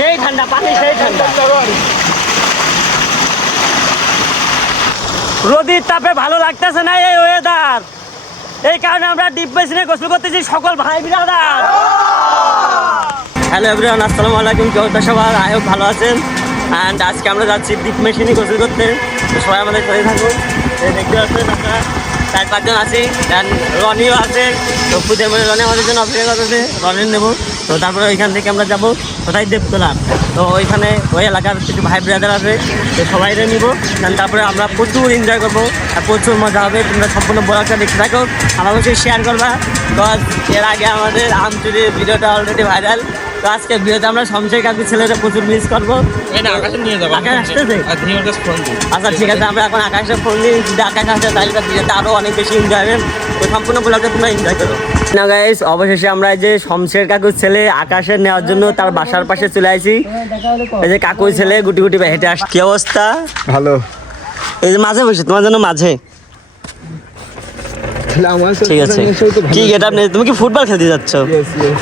সেই ঠান্ডা, পানি সেই ঠান্ডা। রোদের তাপে ভালো লাগতেছে না এই ওয়েদার, এই কারণে আমরা ডিপ বেসিনে গোসল করতেছি সকল ভাই বিরাদার। হ্যালো এভরিওয়ান, আসসালামু আলাইকুম। কেউ তো সবার আয় হোক ভালো আছেন। অ্যান্ড আজকে আমরা যাচ্ছি ডিপ মেশিনে গোসল করতে, তো সবাই আমাদের সাথে থাকুন। দেখতে পাচ্ছেন আপনারা 4-5 জন আছি, দেন রনিও আছে। তো খুদের মানে রনি আমাদের জন্য অপেক্ষা করতেছে, রনি নেবো। তো তারপরে ওইখান থেকে আমরা যাবো কোথায়, দেবতলা। তো ওইখানে ওই এলাকার কিছু ভাই ব্রাদার আছে, তো সবাইরে নিব। দেন তারপরে আমরা প্রচুর এনজয় করবো আর প্রচুর মজা হবে। তোমরা সম্পূর্ণ ব্লগটা দেখতে থাকো, আমার অবশ্যই শেয়ার করবা। বিকজ এর আগে আমাদের আমচুরির ভিডিওটা অলরেডি ভাইরাল। তো আজকে ভিডিওতে আমরা শমশের কাকু ছেলেরা প্রচুর মিস করবো। আকাশ আসতেছে? আচ্ছা ঠিক আছে, আমরা এখন আকাশে ফোন দিই। যদি আকাশ আসে তাহলে ভিডিওতে আরও অনেক বেশি এনজয় হবে। তো সম্পূর্ণ ব্লগটা তোমরা এনজয় করো না গাইস। অবশেষে আমরা এই যে শমশের কাকুর ছেলে আকাশে নেওয়ার জন্য তার বাসার পাশে চলে আসি। এই যে কাকুর ছেলে গুটি গুটি হেঁটে আস। কি অবস্থা? ভালো। এই যে মাঝে বসে, তোমার জন্য মাঝে। ঠিক আছে, কি এটা তুমি কি ফুটবল খেলতে যাচ্ছ?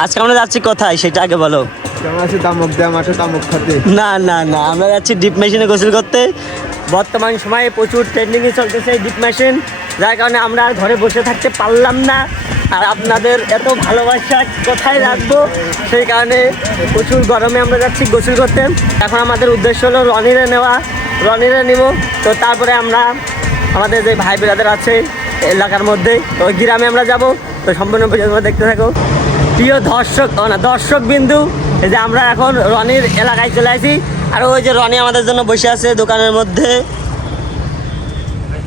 আজকে আমরা যাচ্ছি কোথায় সেটা আগে বলো। না না না, আমরা যাচ্ছি ডিপ মেশিনে গোসল করতে। বর্তমান সময়ে প্রচুর ট্রেন্ডিংয়ে চলতেছে ডিপ মেশিন, যার কারণে আমরা আর ঘরে বসে থাকতে পারলাম না। আর আপনাদের এত ভালোবাসা কোথায় রাখবো, সেই কারণে প্রচুর গরমে আমরা যাচ্ছি গোসল করতে। এখন আমাদের উদ্দেশ্য হলো রনিরে নেওয়া, রনিরে নিব। তো তারপরে আমরা আমাদের যে ভাই ব্রাদার আছে এলাকার মধ্যে, তো ওই গ্রামে আমরা যাব। তো সম্পূর্ণ পর্যন্ত দেখতে থাকো। প্রিয় দর্শক বিন্দু, এই যে আমরা এখন রনির এলাকায় চলে আসি। আর ওই যে রনি আমাদের জন্য বসে আছে দোকানের মধ্যে।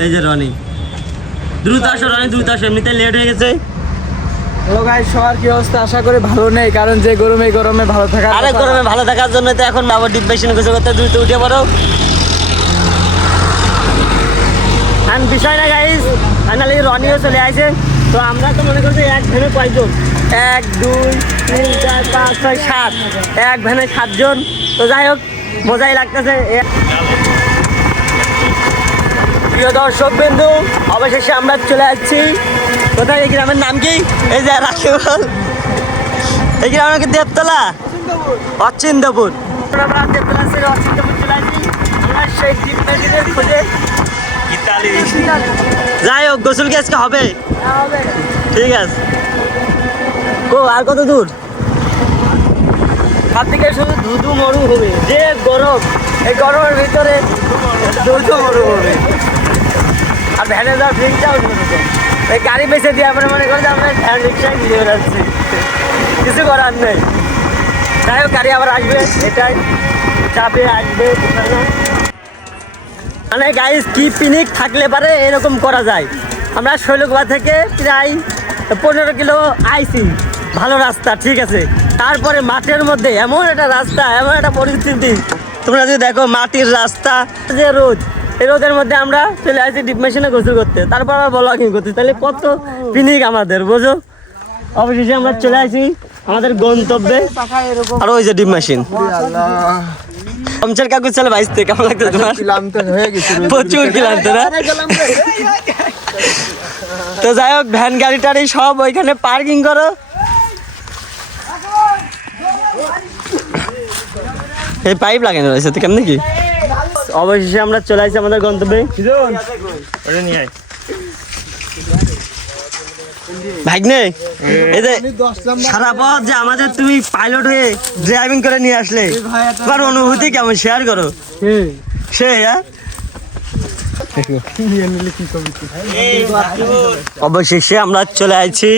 এই যে রনি, দ্রুত আসো রনি, দ্রুত আসো, এমনিতে লেট হয়ে গেছে। হ্যালো গাইস, সবার কি অবস্থা? আশা করি ভালো নেই, কারণ যে গরমে ভালো থাকা। আরে গরমে ভালো থাকার জন্য তো এখন বাবা ডিপ মেশিনে গোসল করতে দ্রুত উঠে পড়ো। আর বিষয় না গাইস, ফাইনালি রনিও চলে আসে। তো আমরা তো মনে করছি এক ভ্যানে কয়জন, 1 2 3 4 5 6 7, এক ভ্যানে 7 জন। তো যাই হোক, মজাই লাগতেছে। প্রিয় দর্শক বিন্দু, অবশেষে আমরা চলে যাচ্ছি কোথায়, এই গ্রামের নাম কি? এই যে রাখিবল, এই গ্রামের নাকি দেবতলা, অচিন্তপুর। আমরা দেবতলা থেকে অচিন্তপুর চলে আসছি, আমরা সেই ডিপ মেশিনের খোঁজে। যাই হোক, গোসল কি আজকে হবে? ঠিক আছে। ও আর কত দূর? সব থেকে শুধু ধুধু মরু হবে, যে গরম, এই গরমের ভিতরে ধুধু মরু হবে। আর ভ্যানে যাওয়ার ফিলটাও এই গাড়ি বেঁচে দিয়ে আমরা মনে করি যে আমরা ভ্যান রিক্সায় দিয়ে বেড়াচ্ছি, কিছু করার নেই। যাই হোক, গাড়ি আবার আসবে, এটাই চাপে আসবে। মানে গাইস, কি পিকনিক থাকলে পারে এরকম করা যায়। আমরা শৈলকুপা থেকে প্রায় 15 কিলো আইছি, ভালো রাস্তা, ঠিক আছে। তারপরে মাঠের মধ্যে এমন একটা রাস্তা, এমন একটা পরিস্থিতি, তোমরা যদি দেখো মাটির রাস্তা, যে রোদ, এই রোদের মধ্যে আমরা চলে আসছি ডিপ মেশিনে গোসল করতে, তারপর আবার ব্লগিং করতে। তাহলে কত পিকনিক আমাদের, বোঝো। অবশেষে আমরা চলে আসি আমাদের গন্তব্যে। আর ওই যে ডিপ মেশিন, শমশের কাকুর ছেলে ভাইস্তে, কেমন লাগতো তোমার? প্রচুর ক্লান্ত না? তো যাই হোক, ভ্যান গাড়ি টাড়ি সব ওইখানে পার্কিং করো। এই পাইপ লাগানো রয়েছে তো, কেমন কি? অবশেষে আমরা চলে আসছি আমাদের গন্তব্যে। ভাগ্নে, এই যে সারা পথ যে আমাদের তুমি পাইলট হয়ে ড্রাইভিং করে নিয়ে আসলে, তোমার অনুভূতি কেমন শেয়ার করো। সে অবশেষে আমরা চলে আসছি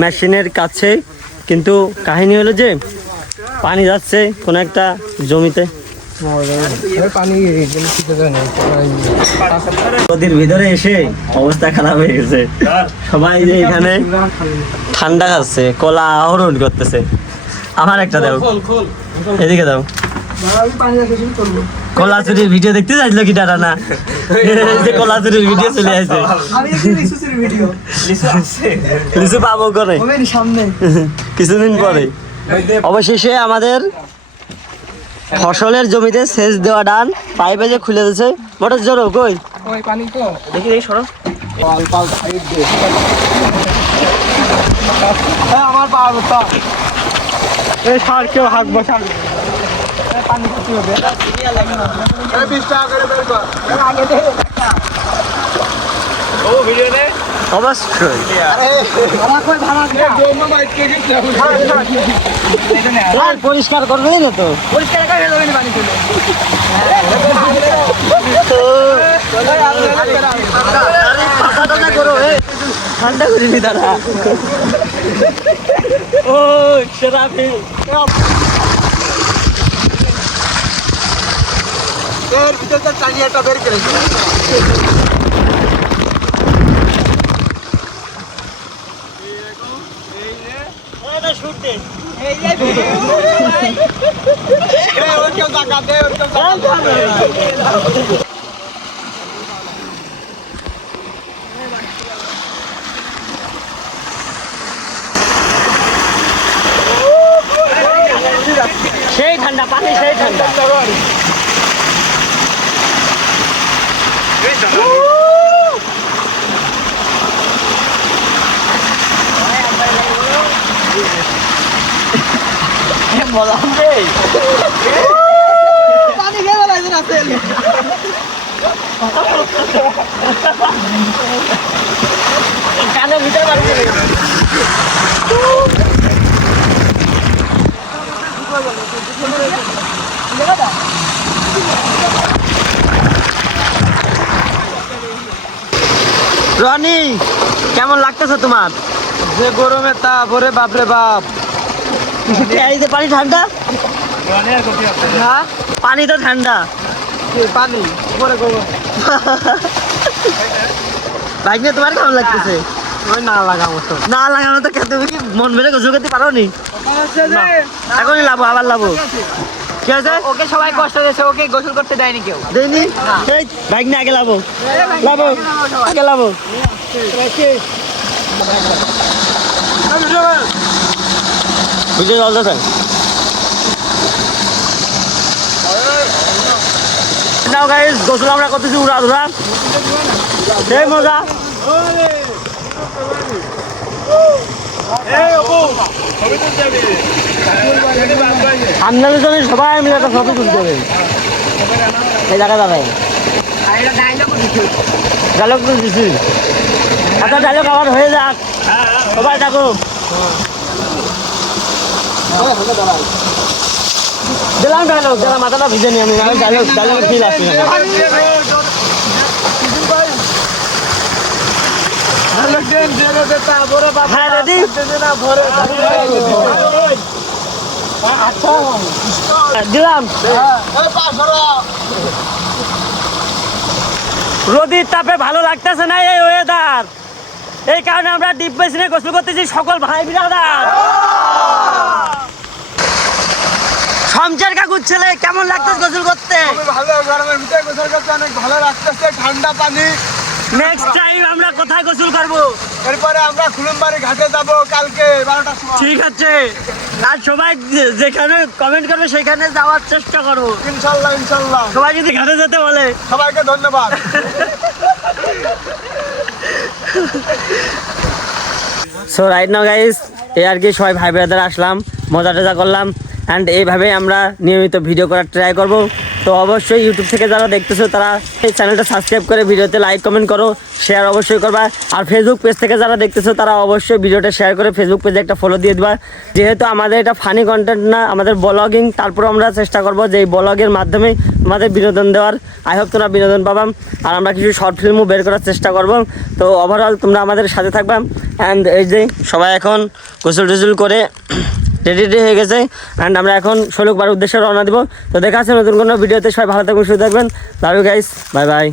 মেশিনের কাছে, কিন্তু কাহিনী হলো যে পানি যাচ্ছে কোনো একটা জমিতে, নদীর ভিতরে এসে অবস্থা খারাপ হয়ে গেছে। সবাই যে এখানে ঠান্ডা খাচ্ছে, কলা আহরণ করতেছে। আমার একটা দাও, এদিকে দাও। কলা চুরির ভিডিও দেখতে চাইছিল কি টাটা না? যে কলা চুরির ভিডিও চলে আসে, লিচু পাবো করে কিছুদিন পরে। অবশেষে আমাদের ফসলের জমিতে সেচ দেওয়া ডান, পাইপে যে খুলে দিয়েছে। মোটর জোরো কই দেখি, দেখি সরো। আমার পা এই সার কেউ হাঁকবো, পানি করতে হবে অবশ্যই পরিষ্কার করবেই না তো পরিষ্কার করে দেবেন পানি চলে ঠান্ডা করিনি দাদা ও সেরাপি এর ভিতরে চানিয়াটা বের করে সেই ঠান্ডা পানি সেই ঠান্ডা পানি খেয়ে বেলাইছেন আসেন কানের ভিতরে বাড়ি চলে গেছে। রনি কেমন লাগতেছে তোমার? যে গরমে তাপ ওরে বাপরে বাপ এই যে পানি ঠান্ডা হ্যাঁ পানি তো ঠান্ডা পানি পরে গরম বাইক নিয়ে তোমার কেমন লাগতেছে? ওই না লাগা মতো না লাগানো তো তুমি কি মন মেরে গোসল করতে পারো নি? এখনই লাভো আবার লাভো কি আছে? ওকে সবাই কষ্ট দিয়েছে ওকে গোসল করতে দেয়নি কেউ দেয়নি এই বাইক নিয়ে আগে লাভো লাভো আগে লাভো বুঝে জল দেন নাও গাইস গোসল আমরা করতেছি উড়া ধরা সেই মজা আপনাদের জন্য সবাই মিলে একটা ফটো তুলতে হবে এই জায়গা দাঁড়ায় ডায়লগ তো দিছি একটা ডায়লগ আবার হয়ে যাক সবাই থাকো দিলাম ডায়লগ যারা মাথাটা ভিজে নি আমি ডায়লগ ডায়লগ ফিল আসছে হ্যাঁ রেডি দিলাম রোদির তাপে ভালো লাগতেছে না এই ওয়েদার এই কারণে আমরা ডিপ বেসিনে গোসল করতেছি সকল ভাই বিরাদার শমশের কাকুর ছেলে কেমন লাগতেছে গোসল করতে? ভালো গরমের ভিতরে গোসল করতে অনেক ভালো লাগতেছে ঠান্ডা পানি নেক্সট টাইম আমরা কোথায় গোসল করব? এরপরে আমরা খুলুমবাড়ি ঘাটে যাব কালকে 12টার সময় ঠিক আছে আর সবাই যেখানে কমেন্ট করবে সেখানে যাওয়ার চেষ্টা করব ইনশাল্লাহ ইনশাল্লাহ সবাই যদি ঘাটে যেতে বলে সবাইকে ধন্যবাদ সো রাইট নাও গাইস এই আর কি সবাই ভাই ব্রাদার আসলাম মজা টজা করলাম অ্যান্ড এইভাবেই আমরা নিয়মিত ভিডিও করার ট্রাই করব তো অবশ্যই ইউটিউব থেকে যারা দেখতেছো তারা এই চ্যানেলটা সাবস্ক্রাইব করে ভিডিওতে লাইক কমেন্ট করো শেয়ার অবশ্যই করবা আর ফেসবুক পেজ থেকে যারা দেখতেছো তারা অবশ্যই ভিডিওটা শেয়ার করে ফেসবুক পেজে একটা ফলো দিয়ে দিবা যেহেতু আমাদের এটা ফানি কন্টেন্ট না আমাদের ব্লগিং তারপর আমরা চেষ্টা করব যে এই ব্লগের মাধ্যমে আমাদের বিনোদন দেওয়ার আই হোপ তোমরা বিনোদন পাবাম আর আমরা কিছু শর্ট ফিল্মও বের করার চেষ্টা করব তো ওভারঅল তোমরা আমাদের সাথে থাকবা অ্যান্ড এই যে সবাই এখন গোসল টোসল করে রেডি হয়ে গেছে অ্যান্ড আমরা এখন শৈলকুপার উদ্দেশ্যে রওনা দিব তো দেখা আছে নতুন কোনো ভিডিওতে সবাই ভালো থাকবেন সুস্থ থাকবেন love you guys bye by